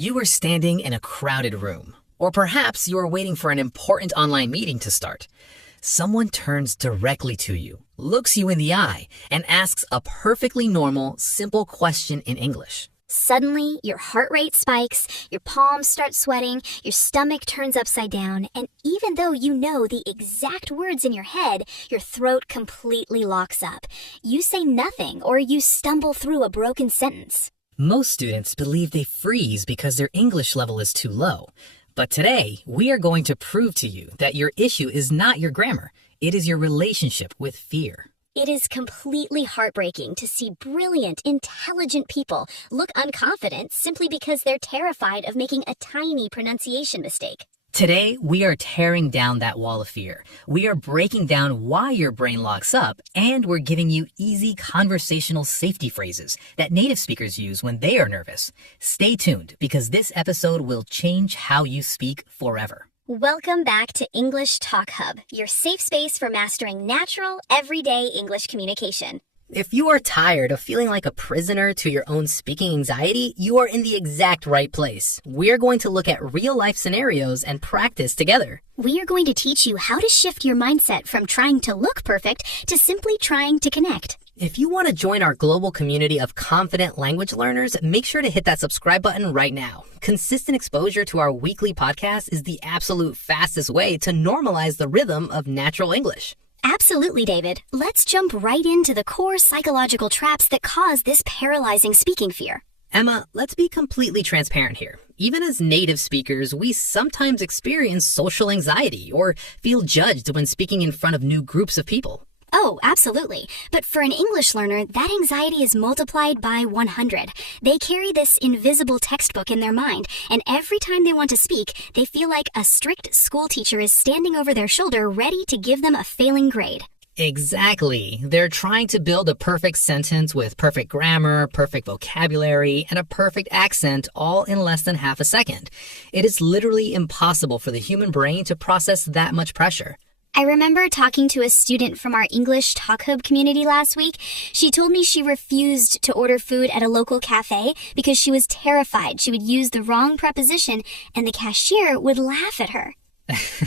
You are standing in a crowded room, or perhaps you are waiting for an important online meeting to start. Someone turns directly to you, looks you in the eye, and asks a perfectly normal, simple question in English. Suddenly, your heart rate spikes, your palms start sweating, your stomach turns upside down, and even though you know the exact words in your head, your throat completely locks up. You say nothing, or you stumble through a broken sentence. Most students believe they freeze because their English level is too low. But today, we are going to prove to you that your issue is not your grammar. It is your relationship with fear. It is completely heartbreaking to see brilliant, intelligent people look unconfident simply because they're terrified of making a tiny pronunciation mistake. Today, we are tearing down that wall of fear. We are breaking down why your brain locks up, and we're giving you easy conversational safety phrases that native speakers use when they are nervous. Stay tuned, because this episode will change how you speak forever. Welcome back to English TalkHub, your safe space for mastering natural, everyday English communication. If you are tired of feeling like a prisoner to your own speaking anxiety, you are in the exact right place. We are going to look at real-life scenarios and practice together. We are going to teach you how to shift your mindset from trying to look perfect to simply trying to connect. If you want to join our global community of confident language learners, make sure to hit that subscribe button right now. Consistent exposure to our weekly podcast is the absolute fastest way to normalize the rhythm of natural English. Absolutely, David. Let's jump right into the core psychological traps that cause this paralyzing speaking fear. Emma, let's be completely transparent here. Even as native speakers, we sometimes experience social anxiety or feel judged when speaking in front of new groups of people. Oh, absolutely. But for an English learner, that anxiety is multiplied by 100. They carry this invisible textbook in their mind, and every time they want to speak, they feel like a strict school teacher is standing over their shoulder ready to give them a failing grade. Exactly. They're trying to build a perfect sentence with perfect grammar, perfect vocabulary, and a perfect accent all in less than half a second. It is literally impossible for the human brain to process that much pressure. I remember talking to a student from our English TalkHub community last week. She told me she refused to order food at a local cafe because she was terrified she would use the wrong preposition and the cashier would laugh at her.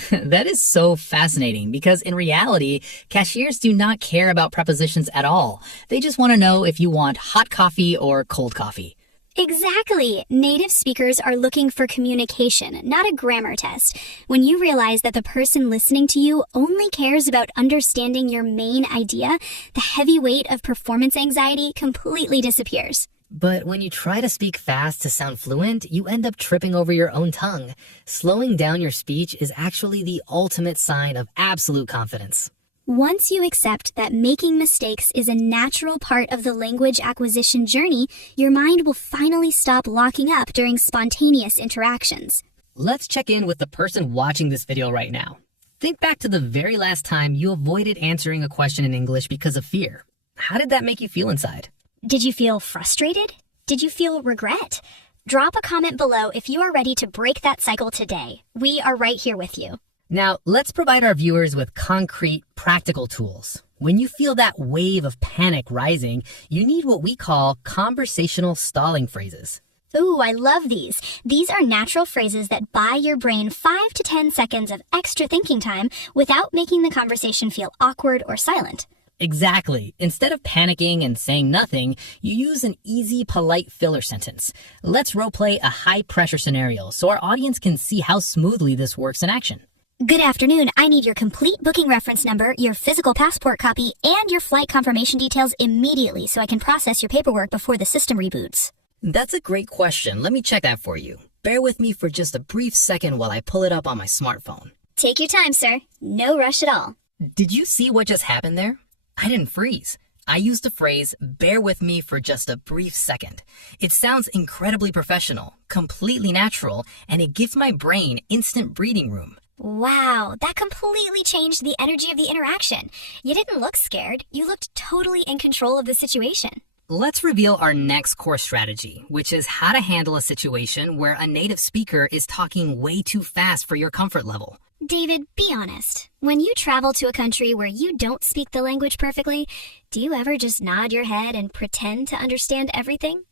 That is so fascinating because in reality, cashiers do not care about prepositions at all. They just want to know if you want hot coffee or cold coffee. Exactly. Native speakers are looking for communication, not a grammar test. When you realize that the person listening to you only cares about understanding your main idea, the heavy weight of performance anxiety completely disappears. But when you try to speak fast to sound fluent, you end up tripping over your own tongue. Slowing down your speech is actually the ultimate sign of absolute confidence. Once you accept that making mistakes is a natural part of the language acquisition journey, your mind will finally stop locking up during spontaneous interactions. Let's check in with the person watching this video right now. Think back to the very last time you avoided answering a question in English because of fear. How did that make you feel inside? Did you feel frustrated? Did you feel regret? Drop a comment below if you are ready to break that cycle today. We are right here with you. Now, let's provide our viewers with concrete, practical tools. When you feel that wave of panic rising, you need what we call conversational stalling phrases. Ooh, I love these. These are natural phrases that buy your brain 5 to 10 seconds of extra thinking time without making the conversation feel awkward or silent. Exactly. Instead of panicking and saying nothing, you use an easy, polite filler sentence. Let's roleplay a high-pressure scenario so our audience can see how smoothly this works in action. Good afternoon. I need your complete booking reference number, your physical passport copy, and your flight confirmation details immediately so I can process your paperwork before the system reboots. That's a great question. Let me check that for you. Bear with me for just a brief second while I pull it up on my smartphone. Take your time, sir. No rush at all. Did you see what just happened there? I didn't freeze. I used the phrase, bear with me for just a brief second. It sounds incredibly professional, completely natural, and it gives my brain instant breathing room. Wow, that completely changed the energy of the interaction. You didn't look scared. You looked totally in control of the situation. Let's reveal our next core strategy, which is how to handle a situation where a native speaker is talking way too fast for your comfort level. David, be honest. When you travel to a country where you don't speak the language perfectly, do you ever just nod your head and pretend to understand everything?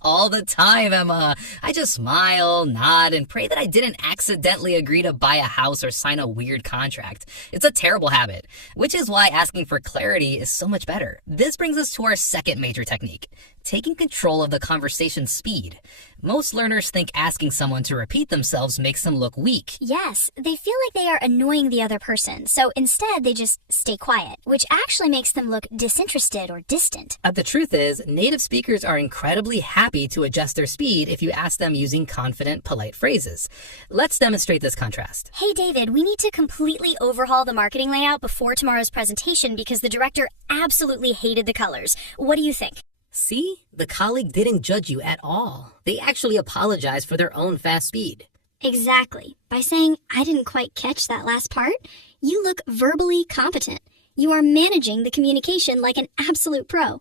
All the time, Emma. I just smile, nod, and pray that I didn't accidentally agree to buy a house or sign a weird contract. It's a terrible habit, which is why asking for clarity is so much better. This brings us to our second major technique, taking control of the conversation speed. Most learners think asking someone to repeat themselves makes them look weak. Yes, they feel like they are annoying the other person, so instead they just stay quiet, which actually makes them look disinterested or distant. The truth is, native speakers are incredibly happy to adjust their speed if you ask them using confident, polite phrases. Let's demonstrate this contrast. Hey David, we need to completely overhaul the marketing layout before tomorrow's presentation because the director absolutely hated the colors. What do you think? See? The colleague didn't judge you at all. They actually apologized for their own fast speed. Exactly. By saying, I didn't quite catch that last part, you look verbally competent. You are managing the communication like an absolute pro.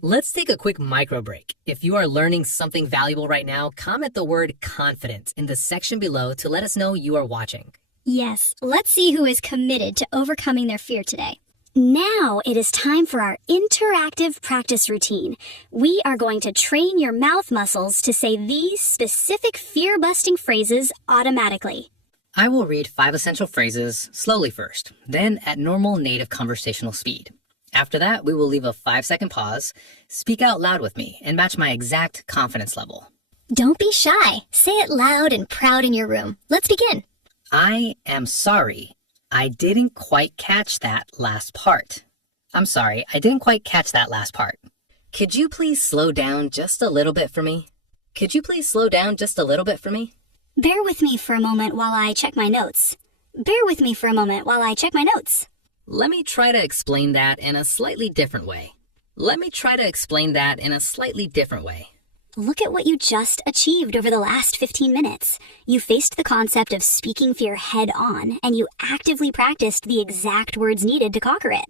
Let's take a quick micro break. If you are learning something valuable right now, comment the word confident in the section below to let us know you are watching. Yes, let's see who is committed to overcoming their fear today. Now it is time for our interactive practice routine. We are going to train your mouth muscles to say these specific fear-busting phrases automatically. I will read 5 essential phrases slowly first, then at normal native conversational speed. After that, we will leave a 5-second pause, speak out loud with me, and match my exact confidence level. Don't be shy. Say it loud and proud in your room. Let's begin. I am sorry. I didn't quite catch that last part. I'm sorry, I didn't quite catch that last part. Could you please slow down just a little bit for me? Could you please slow down just a little bit for me? Bear with me for a moment while I check my notes. Bear with me for a moment while I check my notes. Let me try to explain that in a slightly different way. Let me try to explain that in a slightly different way. Look at what you just achieved over the last 15 minutes. You faced the concept of speaking fear head on, and you actively practiced the exact words needed to conquer it.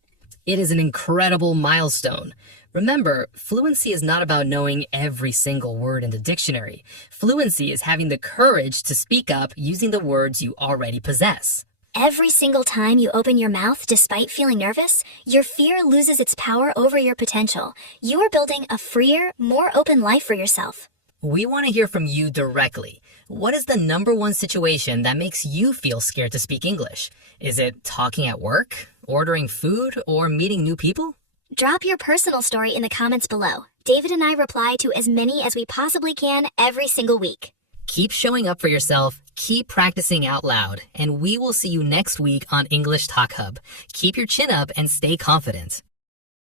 It is an incredible milestone. Remember, fluency is not about knowing every single word in the dictionary. Fluency is having the courage to speak up using the words you already possess. Every single time you open your mouth despite feeling nervous, your fear loses its power over your potential. You are building a freer, more open life for yourself. We want to hear from you directly. What is the #1 situation that makes you feel scared to speak English? Is it talking at work, ordering food, or meeting new people? Drop your personal story in the comments below. David and I reply to as many as we possibly can every single week. Keep showing up for yourself, keep practicing out loud, and we will see you next week on English TalkHub. Keep your chin up and stay confident.